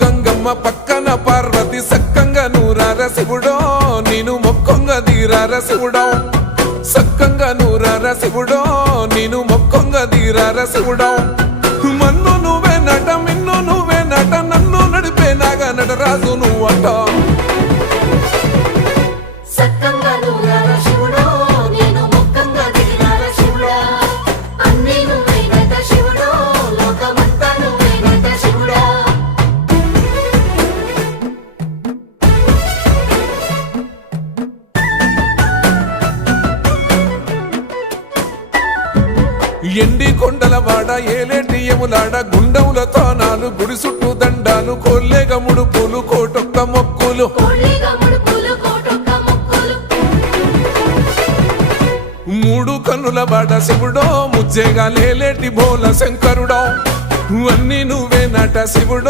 గంగమ్మ పక్కన పార్వతి సక్కంగా నూరార శివుడో నేను మొక్కంగా తీరార శివుడో సక్కంగా నూరార శివుడో నేను మొక్కంగా తీరార శివుడో మన్ను నువ్వే నట మిన్ను నువ్వే నట నన్ను నడిపే నాగా నటరాజు నువ్వట ఎండి కొండల వాడ ఏలేటి యములాడ గుండములతో నాలు గుడి చుట్టూ దండాలు కోల్లేగ ముడుపులు కోటొక్క మొక్కులు మూడు కన్నుల వాడ శివుడో ముజ్జేగా లేలేటి బోల శంకరుడో అన్నీ నువ్వే నట శివుడో